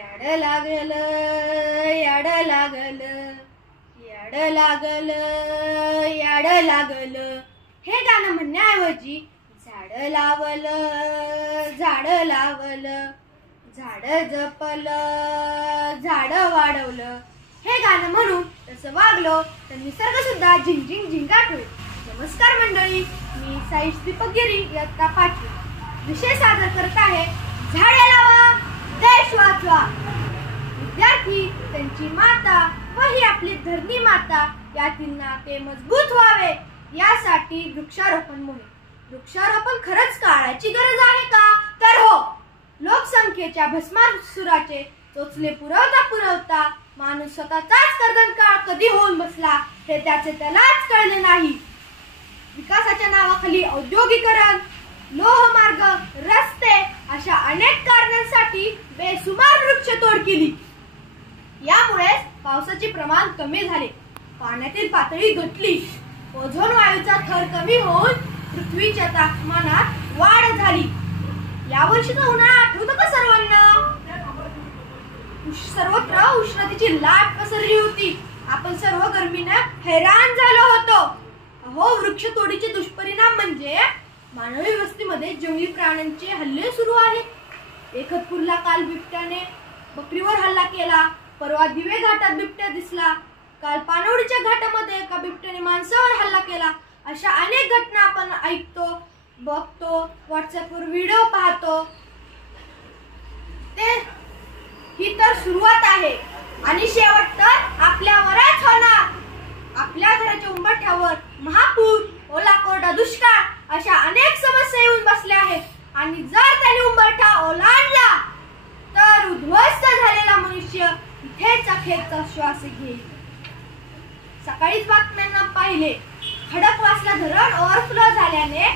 याड लागल याड लागल याड लागल याड लागल हे गाणं म्हणण्याऐवजी झाड लावलं झाड लावलं झाड जपलं झाड वाढवलं हे गाणं म्हणून तसं वागलो तर निसर्ग सुद्धा झिंझिंग झिंगाट होईल. नमस्कार मंडळी, मी साईश दीपक गिरी इयत्ता 5वी विषय सादर करत आहे झाडे लावा देश वाचवा. विद्यार्थी, त्यांची माता व ही आपली धरणी माता यातील नाते मजबूत व्हावे यासाठी वृक्षारोपण मोहीम. वृक्षारोपण खरंच काळाची गरज आहे का? तर हो. लोकसंख्येच्या भस्मासुराचे चोचले पुरवता पुरवता माणूस स्वतःचाच कर्दनकाळ कधी होऊन बसला हे त्याचे त्यालाच कळले नाही. विकासाच्या नावाखाली औद्योगिकरण, लोहमार्ग, रस्ते अशा अनेक कारणांसाठी बेसुमार वृक्षतोड केली. यामुळे पावसाचे प्रमाण कमी झाले, पाण्यातील पातळी घटली, ओझोन वायूचा थर कमी होऊन पृथ्वीच्या तापमानात वाढ झाली. यावर्षीचा उन्हाळा आठवतो का सर्वांना? सर्वत्र उष्णतेची लाट पसरली होती. आपण सर्व गरमीने हैराण झालो होतो. अहो, वृक्षतोडीचे दुष्परिणाम म्हणजे मानवी वस्तीमध्ये जंगली प्राण्यांचे हल्ले सुरू आहेत. एकतपूरला काल बिबट्याने बकरीवर हल्ला केला. परवा दिवे घाटात बिबट्या दिसला. काल पानवडीच्या घाटामध्ये एका बिबट्याने माणसावर हल्ला केला. अशा अनेक घटना आपण ऐकतो, बघतो, व्हॉट्सअपवर व्हिडिओ पाहतो. ही तर सुरुवात आहे आणि शेवट तर आपल्यावरच होणार. आपल्या घराच्या उंबरठ्यावर महापूर, ओला कोरडा दुष्काळ अशा अनेक समस्या येऊन बसल्या आहेत आणि जर त्यांनी उंबरठा ओलांडला तर उद्ध्वस्त झालेला मनुष्य इथेच अखेरचा श्वास घेईल. सकाळीच बातम्यांना पाहिले, खडकवासला धरण ओव्हरफ्लो झाल्याने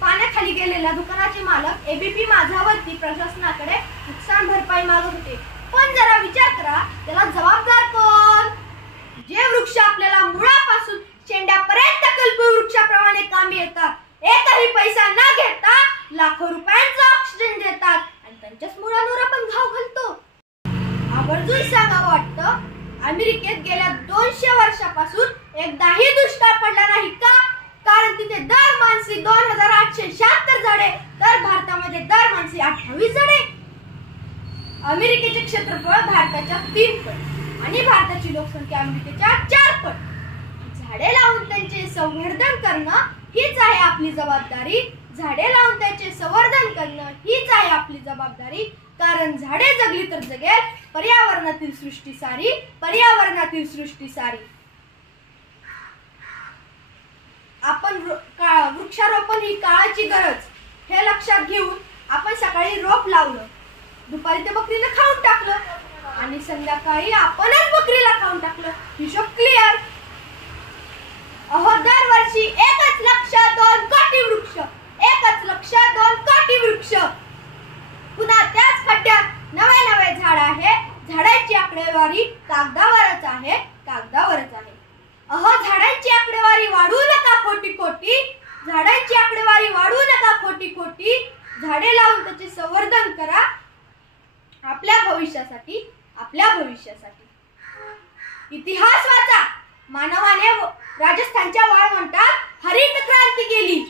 पाण्याखाली गेलेल्या दुकानाचे मालक एबीपी माझावरती प्रशासनाकडे नुकसान भरपाई मागत होते. पण जरा विचार करा, त्याला जबाबदार कोण? जे वृक्ष आपल्याला मुळापासून शेंड्यापर्यंत कल्पवृक्षाप्रमाणे कामी येतात, एकही पैसा न घेता लाखो रुपयांचा ऑक्सिजन देतात आणि त्यांच्याच मुळांवर आपण घाव घालतो. आवर्जून सांगावं वाटतं, अमेरिकेत गेल्या 200 वर्षापासून एकदाही दुष्काळ पडला नाही का? कारण तिथे दर माणसी 2876 झाडे, तर भारतामध्ये दर माणसी 28 झाडे. अमेरिकेचे क्षेत्रफळ भारताच्या 3 पट आणि भारताची लोकसंख्या अमेरिकेच्या 4 पट. झाडे लावून त्यांचे संवर्धन करणं हीच आहे आपली जबाबदारी. झाडे लावून त्याचे संवर्धन करणं हीच आहे आपली जबाबदारी. कारण झाडे जगली तर जगेल पर्यावरणातील सृष्टी सारी, पर्यावरणातील सृष्टी सारी. आपण वृक्षारोपण ही काळाची गरज हे लक्षात घेऊन आपण सकाळी रोप लावलं, दुपारी ते बकरीला खाऊन टाकलं आणि संध्याकाळी आपणच बकरीला खाऊन टाकलं. हिशोब क्लिअर. अहो, दरवर्षी 1,02 कोटी वृक्ष, 1,02 कोटी वृक्ष. पुन्हा त्याच खड्ड्यात नवे नवे झाड आहे. झाडांची आकडेवारी कागदावरच आहे, कागदावरच आहे. अहो, झाडांची आकडेवारी वाढवू नका खोटी खोटी, झाडांची आकडेवारी वाढवू नका खोटी खोटी. झाडे लावून त्याचे संवर्धन करा आपल्या भविष्यासाठी, आपल्या भविष्यासाठी. इतिहास वाचा. मानवाने राजस्थानच्या वाळवंटात हरित क्रांती केली.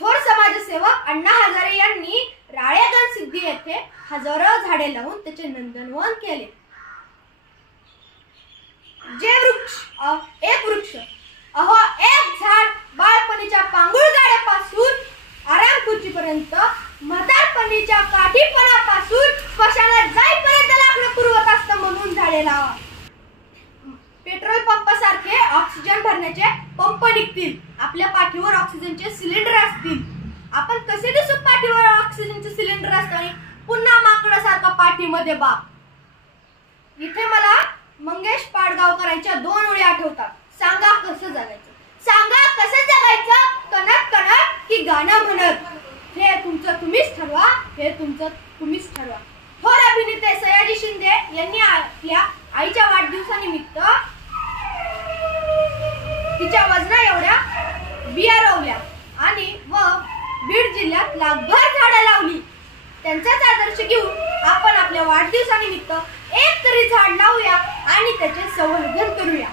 थोर समाजसेवक अण्णा हजारे यांनी राळेगण सिद्धी येथे हजारो झाडे लावून त्याचे नंदनवन केले. एक वृक्ष, अहो एक झाड बाळपणीच्या पांगुळ गाड्यापासून आरामखुर्चीपर्यंत, म्हातारपणीच्या काठीपणापासून स्मशानात जाईपर्यंत लाकडं पुरवत असतं. म्हणून झाडे लावा. पेट्रोल पंपासारखे ऑक्सिजन भरण्याचे पंप निघतील. आपल्या पाठीवर ऑक्सिजनचे सिलेंडर असतील. आपण कसे दिसू पाठीवर ऑक्सिजनचे सिलेंडर असताना पुन्हा माकडासारखा पाठीमध्ये बाप. इथे मला मंगेश पाडगावकरांच्या 2 ओळी आठवतात. सांगा कसं जगायचं, सांगा कसं जगायचं, कणत कणत की गाणं म्हणत. हे तुमचं तुम्हीच ठरवा, हे तुमचं तुम्हीच ठरवा. थोर अभिनेते सयाजी शिंदे यांनी आपल्या आईच्या वाढदिवसानिमित्त तिच्या वजना एवढ्या बिया रोवल्या आणि बीड जिल्ह्यात लाखभर झाडं लावली. त्यांचाच आदर्श घेऊन आपण आपल्या वाढदिवसानिमित्त एक तरी झाड लावूया आणि त्याचे संवर्धन करूया.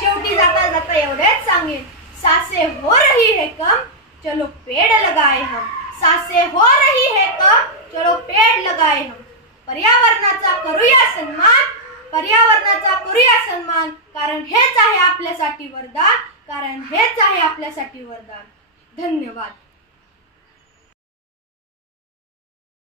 शेवटी जाता जाता एवढेच सांगेन, सासे हो रही है कम, चलो पेड़ लगाए हम. सासे हो रही है कम, चलो पेड़ लगाए हम. पर्यावरणाचा करूया सन्मान, पर्यावरणाचा करूया सन्मान, कारण हेच आहे आपल्यासाठी वरदान, कारण हेच आहे आपल्यासाठी वरदान. धन्यवाद.